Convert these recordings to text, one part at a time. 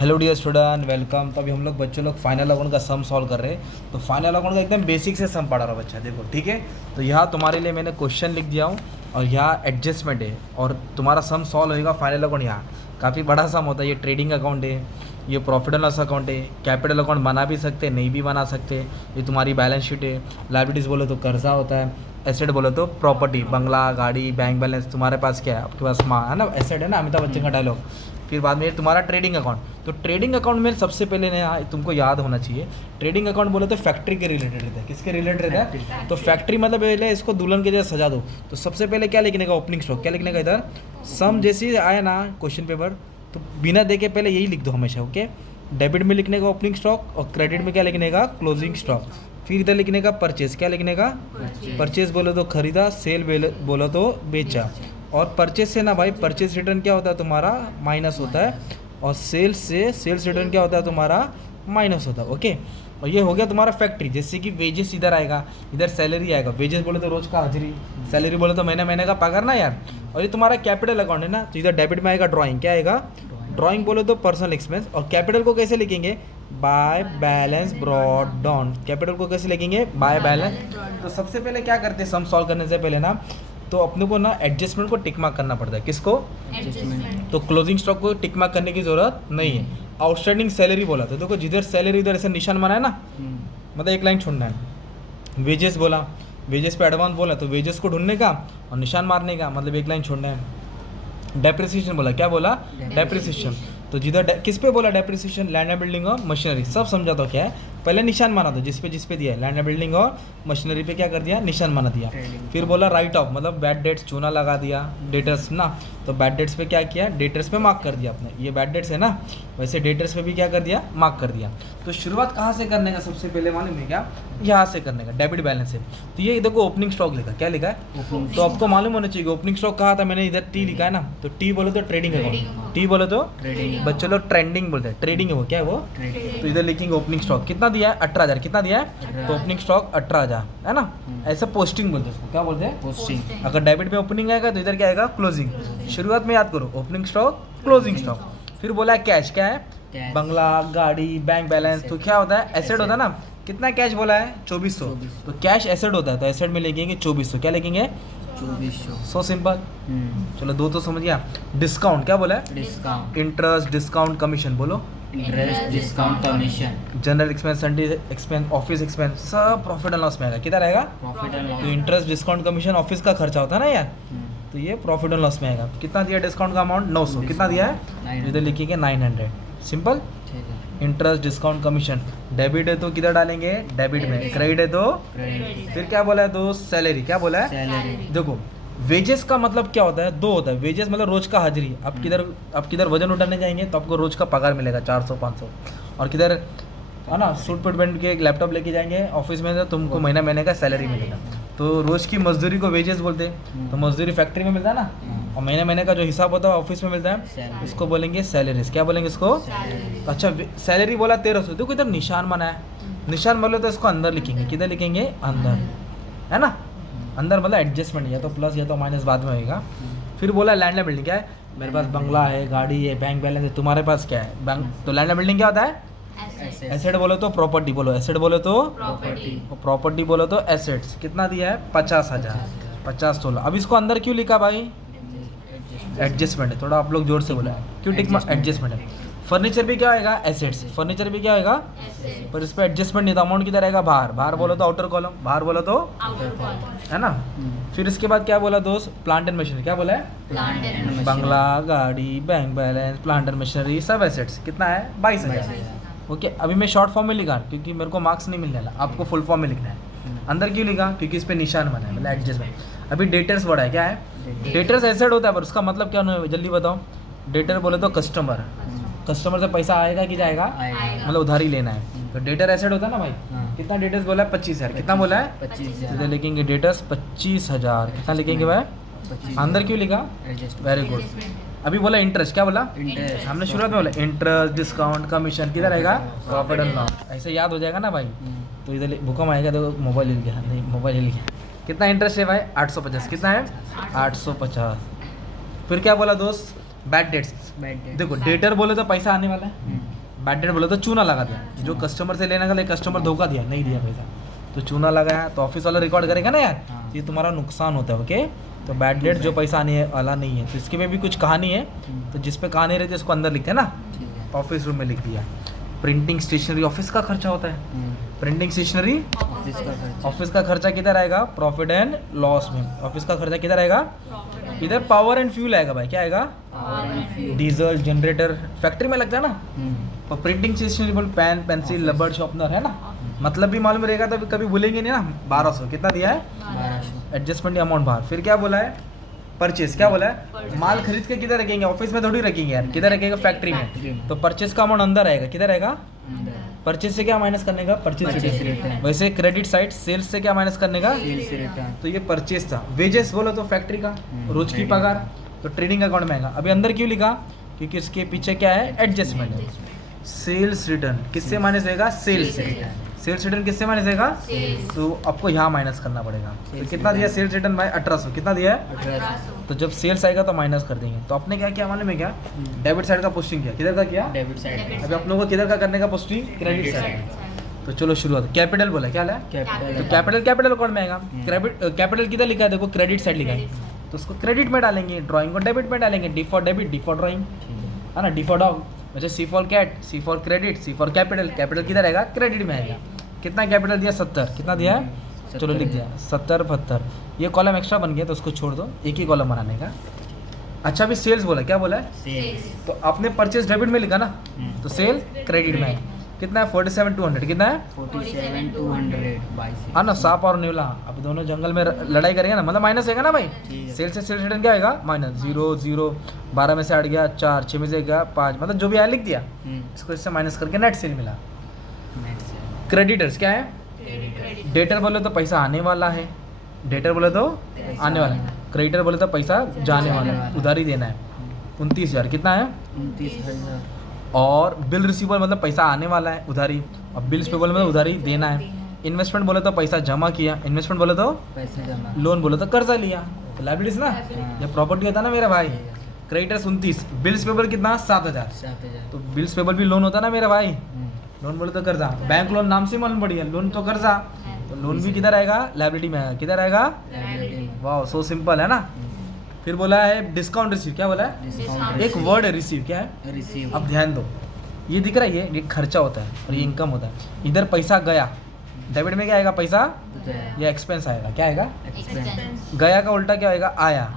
Hello dear student, welcome. तो अभी हम लोग बच्चों लोग फाइनल अकाउंट का सम सॉल्व कर रहे हैं। तो फाइनल अकाउंट का एकदम बेसिक से सम पढ़ा रहा हूँ बच्चा, देखो ठीक है। तो यहाँ तुम्हारे लिए मैंने क्वेश्चन लिख दिया हूँ और यहाँ एडजस्टमेंट है और तुम्हारा सम सॉल्व होएगा फाइनल अकाउंट। यहाँ काफ़ी बड़ा सम होता है। ये ट्रेडिंग अकाउंट है, ये प्रॉफिट एंड लॉस अकाउंट है। कैपिटल अकाउंट बना भी सकते, नहीं भी बना सकते। ये तुम्हारी बैलेंस शीट है। लायबिलिटीज़ बोलो तो कर्जा होता है, एसेट बोलो तो प्रॉपर्टी, बंगला, गाड़ी, बैंक बैलेंस। तुम्हारे पास क्या है? आपके पास माँ है ना, एसेट है ना, अमिताभ बच्चन का डायलॉग। फिर बाद में तुम्हारा ट्रेडिंग अकाउंट। तो ट्रेडिंग अकाउंट में सबसे पहले तुमको याद होना चाहिए, ट्रेडिंग अकाउंट बोले तो फैक्ट्री के रिलेटेड रहता है। किसके रिलेटेड रहता है? तो फैक्ट्री मतलब पहले इसको दुल्हन के जैसे सजा दो। तो सबसे पहले क्या लिखने का? Opening stock. क्या लिखने का? इधर सम जैसी आया ना क्वेश्चन पेपर, तो बिना देखे पहले यही लिख दो हमेशा, ओके। डेबिट में लिखने का ओपनिंग स्टॉक और क्रेडिट में क्या लिखने का? Closing stock. फिर इधर लिखने का परचेज। क्या लिखने का? परचेज बोलो तो खरीदा, सेल बोलो तो बेचा। और परचेज से ना भाई, परचेज रिटर्न क्या होता है तुम्हारा? माइनस होता है। और सेल्स से सेल्स रिटर्न क्या होता है तुम्हारा? माइनस होता है, ओके। और ये हो गया तुम्हारा फैक्ट्री। जैसे कि वेजेस इधर आएगा, इधर सैलरी आएगा। वेजेस बोले तो रोज का हाजिरी, सैलरी बोले तो महीने महीने का पगार ना यार। और ये तुम्हारा कैपिटल अकाउंट है ना, तो इधर डेबिट में आएगा ड्राइंग। क्या आएगा? ड्राइंग बोले तो पर्सनल एक्सपेंस। और कैपिटल को कैसे लिखेंगे? By balance brought down. Capital को कैसे लिखेंगे? By balance. तो सबसे पहले क्या करते हैं सम सॉल्व करने से पहले ना, तो अपने को ना एडजस्टमेंट को टिक मार्क करना पड़ता है। किसको? एडजस्टमेंट। तो क्लोजिंग स्टॉक को टिक मार्क करने की जरूरत नहीं है। आउटस्टैंडिंग सैलरी बोला तो देखो, जिधर सैलरी उधर ऐसे निशान बना है ना, मतलब एक लाइन छोड़ना है। वेजेस बोला, वेजेस पे एडवांस बोला तो वेजेस को ढूंढने का और निशान मारने का, मतलब एक लाइन छोड़ना है। डेप्रिसिएशन बोला, क्या बोला? डेप्रिसिएशन। तो जिधर किस पे बोला डेप्रिसिएशन? लैंड एंड बिल्डिंग और मशीनरी। सब समझा तो क्या है, पहले निशान माना दो जिस पे दिया है। लैंड एंड बिल्डिंग और मशीनरी पे क्या कर दिया? निशान माना दिया। फिर बोला राइट ऑफ, मतलब बैड डेट्स चूना लगा दिया। डेटर्स ना, तो बैड डेट्स पे क्या किया? डेटर्स पे मार्क कर दिया आपने। ये बैड डेट्स है ना, वैसे डेटर्स पे भी क्या कर दिया? मार्क कर दिया। तो शुरुआत कहाँ से करने का? सबसे पहले मालूम है क्या? यहाँ से करने का, डेबिट बैलेंस से। तो ये देखो ओपनिंग स्टॉक लिखा, क्या लिखा है? तो आपको मालूम होना चाहिए ओपनिंग स्टॉक कहा था। मैंने इधर टी लिखा है ना, तो टी बोलो तो ट्रेडिंग अकाउंट, टी बोलो तो बच्चों लोग ट्रेंडिंग बोलते हैं, ट्रेडिंग है वो, क्या है वो? तो इधर लिखेंगे ओपनिंग स्टॉक कितना दिया है? 18,000। कितना दिया है? तो ओपनिंग स्टॉक 18,000 है ना। ऐसा पोस्टिंग बोलते हैं उसको, क्या बोलते हैं? पोस्टिंग। अगर डेबिट में ओपनिंग आएगा तो इधर क्या आएगा? क्लोजिंग। शुरुआत में याद करो, ओपनिंग स्टॉक, क्लोजिंग स्टॉक। फिर बोला है कैश। क्या है? बंगला, गाड़ी, बैंक बैलेंस। तो क्या होता है? एसेट होता है ना। कितना कैश बोला है? 2400। तो कैश एसेट होता है, तो एसेट में लिखेंगे 2400। क्या लिखेंगे? 2400। So simple. चलो दो तो समझ गया। डिस्काउंट क्या बोला है? डिस्काउंट। इंटरेस्ट, डिस्काउंट, कमीशन बोलो। Interest, discount, commission. General expense, Sunday expense, office expense, सब प्रॉफिट एंड लॉस में आएगा। किधर आएगा? प्रॉफिट एंड तो इंटरेस्ट, डिस्काउंट, कमीशन ऑफिस का खर्चा होता है ना यार, तो ये प्रॉफिट एंड लॉस में आएगा। कितना दिया डिस्काउंट का अमाउंट? 900। कितना दिया है? इधर लिखिएगा 900। सिंपल। ठीक है। Interest, discount, commission. डेबिट है तो किधर डालेंगे? डेबिट में। क्रेडिट है तो क्रेडिट। फिर क्या बोला है? तो सैलरी। क्या बोला है? सैलरी। देखो वेजेस का मतलब क्या होता है? दो होता है। वेजेस मतलब रोज का हाजिरी। आप किधर वजन उठाने जाएंगे तो आपको रोज का पगार मिलेगा 400-500। और किधर है ना, सूट पेट पहन के एक लैपटॉप लेके जाएंगे ऑफिस में तो तुमको महीना महीने का सैलरी मिलेगा। तो रोज की मजदूरी को वेजेस बोलते हैं। तो मजदूरी फैक्ट्री में मिलता है ना, और महीने महीने का जो हिसाब होता है ऑफिस में मिलता है, उसको बोलेंगे सैलरीज। क्या बोलेंगे इसको? अच्छा, सैलरी बोला 1300। देखो इधर निशान बना है, निशान बोले तो इसको अंदर लिखेंगे। किधर लिखेंगे? अंदर, है ना। अंदर मतलब एडजस्टमेंट, या तो प्लस या तो माइनस बाद में होएगा। फिर बोला लैंड एंड बिल्डिंग। क्या है? मेरे पास बंगला है, गाड़ी है, बैंक बैलेंस है। तुम्हारे पास क्या है? बैंक। तो लैंड एंड बिल्डिंग क्या होता है? एसेट बोलो तो प्रॉपर्टी बोलो। एसेट बोलो तो प्रॉपर्टी। प्रॉपर्टी बोलो तो एसेट्स। कितना दिया है? 50,000। 50 16। अब इसको अंदर क्यों लिखा भाई? एडजस्टमेंट है। थोड़ा आप लोग जोर से बोला है, क्यों टिक? एडजस्टमेंट है। फर्नीचर भी क्या आएगा? एसेट्स। फर्नीचर भी क्या आएगा? पर इस पर एडजस्टमेंट नहीं था। अमाउंट किधर आएगा? बाहर। बाहर बोलो तो आउटर कॉलम, बाहर बोलो तो है ना। फिर इसके बाद क्या बोला दोस्त? Plant and machinery. क्या बोला है? Plant and machinery. बंगला, गाड़ी, bank balance, plant and machinery, सब एसेट्स। कितना है? 22,000। ओके। अभी मैं शॉर्ट फॉर्म में लिखा क्योंकि मेरे को मार्क्स नहीं मिलने वाला, आपको फुल फॉर्म में लिखना है। अंदर क्यों लिखा? क्योंकि इस पे निशान बना है, मतलब एडजस्टमेंट। अभी डेटर्स वर्ड है। क्या है? डेटर्स एसेट होता है, पर उसका मतलब क्या है जल्दी बताओ। डेटर बोले तो कस्टमर। कस्टमर से पैसा आएगा कि जाएगा? मतलब उधारी लेना है। तो डेटर एसेट होता है ना भाई। कितना डेटर्स बोला है? 25,000। कितना बोला है? 25,000। इधर लिखेंगे डेटर्स 25,000। कितना लिखेंगे भाई? अंदर क्यों लिखा? Very good. अभी बोला इंटरेस्ट। क्या बोला? इंटरेस्ट। हमने शुरुआत में बोला इंटरेस्ट, डिस्काउंट, कमीशन। किधर आएगा? Profit and loss. ऐसे याद हो जाएगा ना भाई। तो इधर भूकंप आएगा तो मोबाइल हिल गया, नहीं मोबाइल हिल गया। कितना इंटरेस्ट है भाई? 850। कितना है? 850। फिर क्या बोला दोस्त? Bad debts. देखो डेटर बोले तो पैसा आने वाला है, बैड डेट बोले तो चूना लगा दिया, जो कस्टमर से लेने का कस्टमर धोखा दिया, नहीं दिया पैसा, तो चूना लगाया, तो ऑफिस वाला रिकॉर्ड करेगा ना यार, हाँ। ये तुम्हारा नुकसान होता है। ओके, तो बैड डेट जो पैसा आने वाला नहीं है, तो इसके में भी कुछ कहानी है, तो जिस पे कहानी रहती है उसको अंदर लिखते हैं ना, ठीक है। ऑफिस रूम में लिख दिया। प्रिंटिंग स्टेशनरी ऑफिस का खर्चा होता है, प्रिंटिंग स्टेशनरी ऑफिस का खर्चा। ऑफिस का खर्चा किधर आएगा, प्रॉफिट एंड लॉस में। ऑफिस का खर्चा किधर आएगा, इधर पावर एंड फ्यूल आएगा भाई, क्या आएगा, डीजल, जनरेटर, फैक्ट्री में लगता है ना। तो प्रिंटिंग स्टेशनरी बोल पेन, पेंसिल, रबड़, शॉर्पनर है ना, मतलब भी मालूम रहेगा तभी कभी भूलेंगे नहीं ना। 1200 कितना दिया है, 1200। एडजस्टमेंट अमाउंट बाहर। फिर क्या बोला है, परचेज, क्या बोला है, माल खरीद के किधर रखेंगे, ऑफिस में थोड़ी रखेंगे यार, किधर रखेगा, फैक्ट्री में। तो परचेज का अमाउंट अंदर आएगा, किधर आएगा, परचेज से क्या माइनस करने का, परचेज Purchase रिटर्न। return। वैसे क्रेडिट साइड सेल्स से क्या माइनस करने का, सेल्स रिटर्न। तो ये परचेज था। वेजेस बोलो तो फैक्ट्री का रोज की trading पगार, तो ट्रेडिंग अकाउंट में आएगा। अभी अंदर क्यों लिखा, क्योंकि इसके पीछे क्या है, एडजस्टमेंट है। सेल्स रिटर्न किससे माइनस होगा, सेल्स से। सेल्स रिटर्न किससे माइनस होगा, तो आपको यहाँ माइनस करना पड़ेगा। तो Sales कितना दिया return। सेल्स रिटर्न भाई, 1800 कितना दिया है, 1800। तो जब सेल्स आएगा तो माइनस कर देंगे। तो आपने क्या किया मालूम है क्या, डेबिट साइड का पोस्टिंग किया, किधर का किया, डेबिट साइड। अभी आप लोगों को किधर का करने का पोस्टिंग, क्रेडिट साइड। तो चलो शुरुआत, कैपिटल बोला, क्या है, कैपिटल। तो कैपिटल अकाउंट में आएगा। कैपिटल किधर लिखा है, देखो क्रेडिट साइड लिखा है, तो उसको क्रेडिट में डालेंगे, ड्राइंग को डेबिट में डालेंगे। D for debit, D for drawing, है ना, डी फॉर डॉग, वैसे C for cat, C for credit, C for capital. Capital किधर आएगा, क्रेडिट में आएगा। कितना कैपिटल दिया, 70, कितना दिया है, चलो लिख दिया 70 72। ये कॉलम एक्स्ट्रा बन गया तो उसको छोड़ दो, एक ही कॉलम बनाने का। अच्छा अभी सेल्स बोला, क्या बोला है, सेल्स। तो आपने परचेज डेबिट में लिखा ना, तो सेल क्रेडिट में है। कितना है, 47,200, कितना है, 47,200 हाँ ना, सांप और न्यूला, अब दोनों जंगल में लड़ाई करेंगे ना, मतलब माइनस आएगा ना भाई। ठीक है। सेल से सेल्स रिटर्न क्या आएगा, माइनस 0 0, 12 में से 8 गया 4, 6 में से गया 5, मतलब जो भी आया लिख दिया, इसको इससे माइनस करके नेट सेल मिला। क्रेडिटर्स क्या है, डेटर बोले तो पैसा आने वाला है, डेटर बोले तो आने वाला है, क्रेडिटर बोले तो पैसा जाने वाला है, उधारी देना है। 29,000 कितना है, 29,000। और बिल रिसीवेबल मतलब पैसा आने वाला है, उधारी, और बिल्स पेबल मतलब उधारी देना है। इन्वेस्टमेंट बोले तो पैसा जमा किया, इन्वेस्टमेंट बोले तो पैसे जमा। लोन बोले तो कर्जा लिया, लाइबिलिटीज ना, जब प्रॉपर्टी होता ना मेरा भाई। क्रेडिटर्स 29, बिल्स पेबल कितना 7,000, 7,000। तो बिल्स पेबल भी लोन होता ना मेरा भाई। लोन बोले तो कर्जा, बैंक लोन नाम से मालूम पड़ी है, लोन तो कर्जा, तो लोन भी किधर आएगा, लाइबिलिटी में आएगा, किधर आएगा, वाह सो सिंपल है ना। फिर बोला है डिस्काउंट रिसीव, क्या बोला है, डिस्काउंट एक वर्ड है रिसीव, क्या है, रिसीव। अब ध्यान दो, ये दिख रहा है, ये खर्चा होता है और ये इनकम होता है। इधर पैसा गया, डेबिट में क्या आएगा, पैसा या एक्सपेंस आएगा, क्या आएगा, एक्सपेंस। गया का उल्टा क्या आएगा, आया,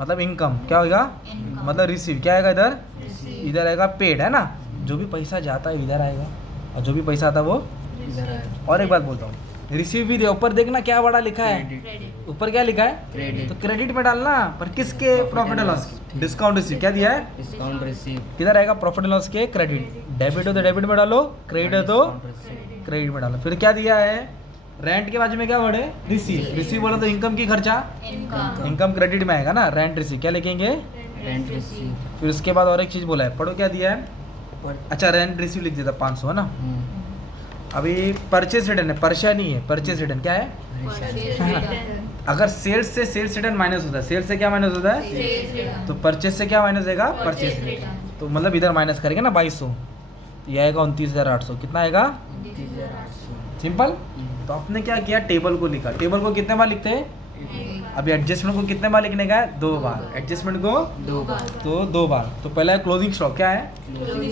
मतलब इनकम, क्या होगा, मतलब रिसीव, क्या आएगा इधर, इधर आएगा पेड, है ना, जो भी पैसा जाता है इधर आएगा, और जो भी पैसा आता है वो इधर आएगा। और एक बात बोलता हूँ, रिसीव भी दे, ऊपर देखना क्या बड़ा लिखा है, क्रेडिट। ऊपर क्या लिखा है, क्रेडिट। तो क्रेडिट में डालना, पर किसके, profit and loss, discount receive, क्या दिया है, डिस्काउंट रिसीव। किधर आएगा, प्रॉफिट एंड लॉस के क्रेडिट, डेबिट हो तो डेबिट में डालो, क्रेडिट हो तो क्रेडिट में डालो। फिर क्या दिया है, रेंट के बाजू में क्या वर्ड है, रिसीव, रिसीव बोला तो इनकम की खर्चा, इनकम क्रेडिट में आएगा ना, रेंट रिसीव, क्या लिखेंगे, रेंट रिसीव। फिर उसके बाद और एक चीज़ बोला है, पढ़ो क्या दिया है, अच्छा रेंट रिसीव लिख देता 500, है ना। अभी परचेज रिटर्न है, परचा नहीं है, परचेज रिटर्न क्या है, अगर सेल्स से सेल्स रिटर्न माइनस होता है, सेल्स से क्या माइनस होता है, तो परचेज से क्या माइनस देगा, परचेज रिटर्न, तो मतलब इधर माइनस करेंगे ना 2200, तो ये आएगा 29,800, कितना आएगा, 29,800। सिंपल। तो आपने क्या किया, टेबल को लिखा, टेबल को कितने बार लिखते हैं, अभी एडजस्टमेंट को कितने बार लिखने का है, 2 बार, एडजस्टमेंट को 2 बार। तो 2 बार। तो पहला है क्लोजिंग स्टॉक, क्या है,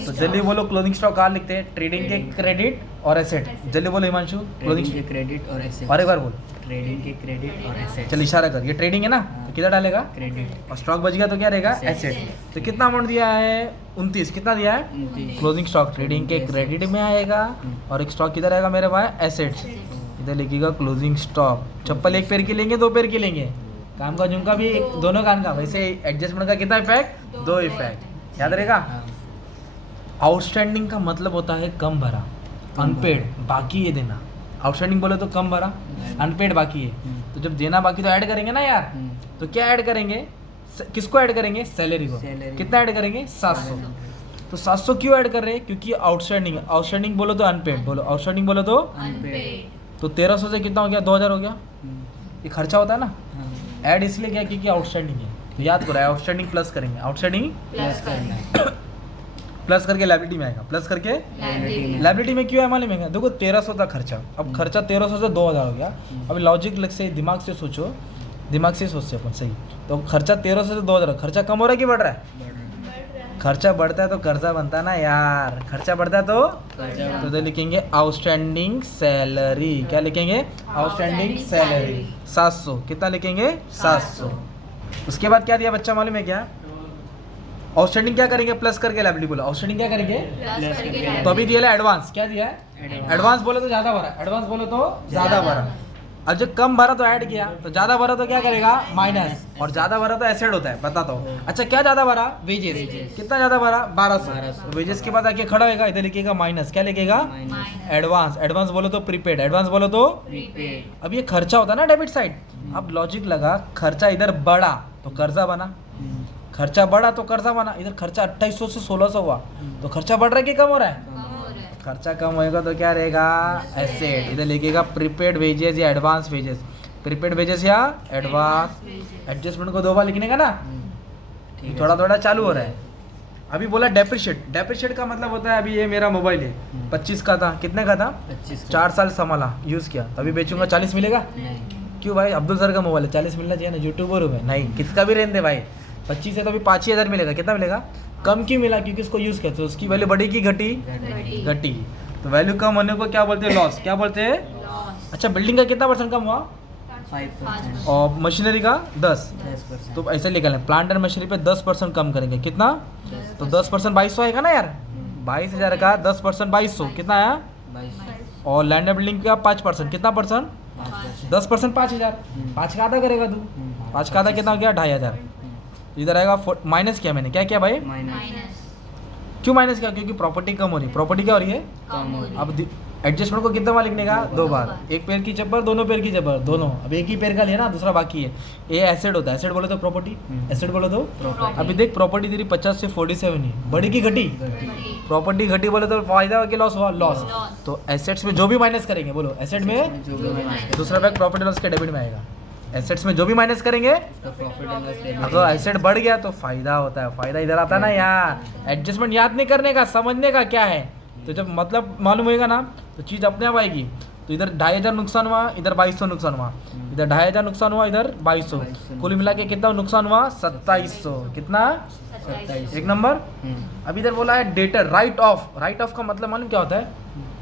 तो जल्दी बोलो क्लोजिंग स्टॉक कहाँ लिखते हैं, ट्रेडिंग के क्रेडिट और एसेट, जल्दी बोलो हिमांशु, ट्रेडिंग क्लोजिंग, के क्रेडिट और एसेट। और एक बार बोल, ट्रेडिंग के क्रेडिट और एसेट। चल इशारा कर, ये ट्रेडिंग है ना, तो किधर डालेगा, क्रेडिट। और स्टॉक बच गया तो क्या रहेगा, Asset। एसेट। तो कितना अमाउंट दिया है, 29, कितना दिया है, 29। क्लोजिंग स्टॉक ट्रेडिंग के क्रेडिट में आएगा, और एक स्टॉक किधर आएगा मेरे भाई, एसेट्स, इधर लिखिएगा क्लोजिंग स्टॉक। चप्पल एक पैर की लेंगे, 2 पैर की लेंगे, काम का झुमका भी दोनों कान का, वैसे एडजस्टमेंट का कितना इफेक्ट, 2 इफेक्ट, याद रहेगा। आउटस्टैंडिंग का मतलब होता है कम भरा, अनपेड बाकी ये देना, आउटस्टैंडिंग बोले तो कम भरा, अनपेड बाकी है, तो जब देना बाकी तो ऐड करेंगे ना यार, तो क्या ऐड करेंगे, किसको ऐड करेंगे, सैलरी को, Salary। कितना ऐड करेंगे, 700। तो 700 क्यों ऐड कर रहे हैं, क्योंकि आउटस्टैंडिंग है, आउटस्टैंडिंग बोलो तो अनपेड, बोलो आउटस्टैंडिंग बोलो तो, तो 1300 से कितना हो गया, 2000 हो गया, ये खर्चा होता है ना, ऐड इसलिए क्या, क्योंकि आउटस्टैंडिंग है, तो याद करो आउटस्टैंडिंग प्लस करेंगे, आउटस्टैंडिंग प्लस करना है। प्लस करके लाइबिलिटी में आएगा, प्लस करके लाइबिलिटी में क्यों है मालूम है? देखो 1300 था खर्चा, अब खर्चा 1300 से 2000 हो गया। अभी लॉजिक से दिमाग से सोचो, दिमाग से सोचते अपन सही, तो खर्चा 1300 से 2000, खर्चा कम हो रहा है कि बढ़ रहा है? खर्चा बढ़ता है तो कर्जा बनता है ना यार, खर्चा बढ़ता है तो लिखेंगे आउटस्टैंडिंग सैलरी। क्या लिखेंगे? Outstanding salary 700। कितना लिखेंगे? 700। उसके बाद क्या दिया बच्चा मालूम है क्या? आउटस्टैंडिंग क्या करेंगे? प्लस करके लाइबिलिटी बोला, आउटस्टैंडिंग क्या करेंगे? तो अभी दिया है एडवांस, क्या दिया है? एडवांस बोले तो ज़्यादा भरा, एडवांस बोले तो ज़्यादा भरा। अब जब कम भरा तो ऐड किया, तो ज़्यादा भरा तो क्या करेगा? माइनस, और ज़्यादा भरा तो एसेट होता है, बताता हूँ। अच्छा क्या ज़्यादा भरा? वेजेस। कितना ज़्यादा भरा? 1200। वेजेस के बाद आके खड़ा होगा, इधर लिखेगा माइनस, क्या लिखेगा? एडवांस। एडवांस बोलो तो प्रीपेड, एडवांस बोलो तो प्रीपेड। अब ये खर्चा होता है ना डेबिट साइड। अब लॉजिक लगा, खर्चा इधर बढ़ा तो कर्जा बना, खर्चा बढ़ा तो कर्जा बना। इधर खर्चा 2800 से 1600 हुआ, तो खर्चा बढ़ रहा है कि कम हो रहा है? खर्चा कम होएगा तो क्या रहेगा? एसेट। इधर लिखेगा प्रीपेड वेजेस या एडवांस वेजेस, प्रीपेड वेजेस या एडवांस। एडजस्टमेंट को 2 बार लिखने का ना, थोड़ा थोड़ा चालू हो रहा है। अभी बोला डेप्रिशिएट। डेप्रिशिएट का मतलब होता है, अभी ये मेरा मोबाइल है 25 का था, कितने का था? 4 साल संभाला, यूज़ किया, अभी बेचूंगा 40 मिलेगा? क्यों भाई? अब्दुल सर का मोबाइल है, 40 मिलना चाहिए ना, यूट्यूबर हूँ मैं। नहीं, किसका भी रहने दे भाई, 25 है तो अभी 5,000 मिलेगा। कितना मिलेगा? कम क्यों मिला? क्योंकि इसको यूज़ किया, तो उसकी वैल्यू बढ़ी की घटी? घटी। तो वैल्यू कम होने को क्या बोलते हैं? लॉस। क्या बोलते हैं? अच्छा, बिल्डिंग का कितना % कम हुआ? 5%। और मशीनरी का 10। 10%। तो ऐसे निकालें, प्लांट एंड मशीनरी पे 10% कम करेंगे, कितना? तो 10% 2200 आएगा ना यार, 22,000 का 10% 2200, कितना आया? 22। और लैंड एंड बिल्डिंग का 5%, कितना %? 10% 5,000। 5 का आधा करेगा तू, 5 का आधा कितना हो गया? 2,500। इधर आएगा माइनस किया मैंने, क्या किया भाई? माइनस। क्यों माइनस किया? क्योंकि प्रॉपर्टी कम हो रही है। प्रॉपर्टी क्या हो रही है? कम हो रही। अब एडजस्टमेंट को कितना बार लिखने का? 2 बार। एक पैर की चप्पल, दोनों पैर की चप्पल, दोनों। अब एक ही पैर का लिया ना, दूसरा बाकी है। ये एसेट होता है, एसेट बोले तो प्रॉपर्टी, एसेट बोले तो अभी देख प्रॉपर्टी तेरी 50 से 47 है, बढ़ी की घटी? प्रॉपर्टी घटी बोले तो फायदा हुआ कि लॉस हुआ? लॉस। तो एसेट्स में जो भी माइनस करेंगे, बोलो एसेट में दूसरा बैग प्रॉफिट लॉस के डेबिट में आएगा। एसेट्स में जो भी माइनस करेंगे, अगर एसेट बढ़ गया तो फायदा होता है, फायदा इधर आता है ना यार। एडजस्टमेंट याद नहीं करने का, समझने का क्या है, तो जब मतलब मालूम होएगा ना तो चीज़ अपने आप आएगी। तो इधर 2,500 नुकसान हुआ, इधर 2,200 नुकसान हुआ, इधर 2,500 नुकसान हुआ, इधर 2,200, कुल मिला के कितना नुकसान हुआ? 2,700। कितना? 27। एक नंबर। अब इधर बोला है debtor, right of. Right of का मतलब मालूम क्या होता है?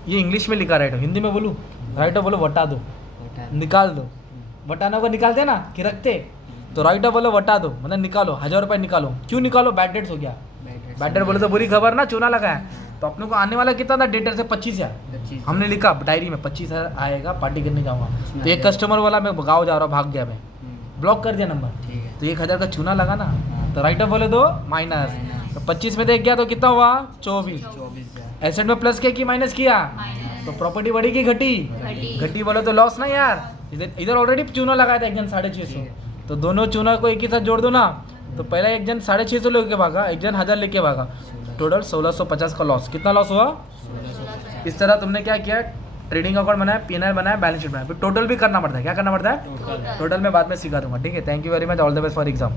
ये इंग्लिश में लिखा राइट ऑफ, हिंदी में बोलूँ राइट ऑफ बोलो वटा दो, निकाल दो। वटाना को निकालते ना कि रखते, तो राइट ऑफ बोलो वटा दो, मतलब निकालो, 1,000 रुपये निकालो। क्यों निकालो? बैड डेट्स हो गया। बैड डेट बोले तो बुरी खबर ना, चूना लगा है। तो अपने को आने वाला कितना था डेटर से? 25,000। हमने लिखा डायरी में 25,000 आएगा, पार्टी करने जाऊँगा। तो एक कस्टमर वाला मैं गाँव जा रहा हूँ, भाग गया, मैं ब्लॉक कर दिया नंबर, तो 1,000 का चूना लगा ना, तो राइट ऑफ बोले तो माइनस। तो 25 में देख गया तो कितना हुआ? 24। एसेट में प्लस किया कि माइनस किया? तो प्रॉपर्टी बढ़ी कि घटी? घटी बोले तो लॉस ना यार। इधर ऑलरेडी चूना लगाया था एक जन 650, तो दोनों चूना को एक ही साथ जोड़ दो ना, तो पहला एक जन 650 लेके भागा, एक जन 1,000 लेके भागा, टोटल 1,650 का लॉस। कितना लॉस हुआ? इस तरह तुमने क्या किया? ट्रेडिंग अकाउंट बनाया, P&L बनाया, बैलेंस शीट बनाया, फिर टोटल भी करना पड़ता है। क्या करना पड़ता है? टोटल मैं बाद में सिखा दूंगा, ठीक है। Thank you very much, all the best for exam.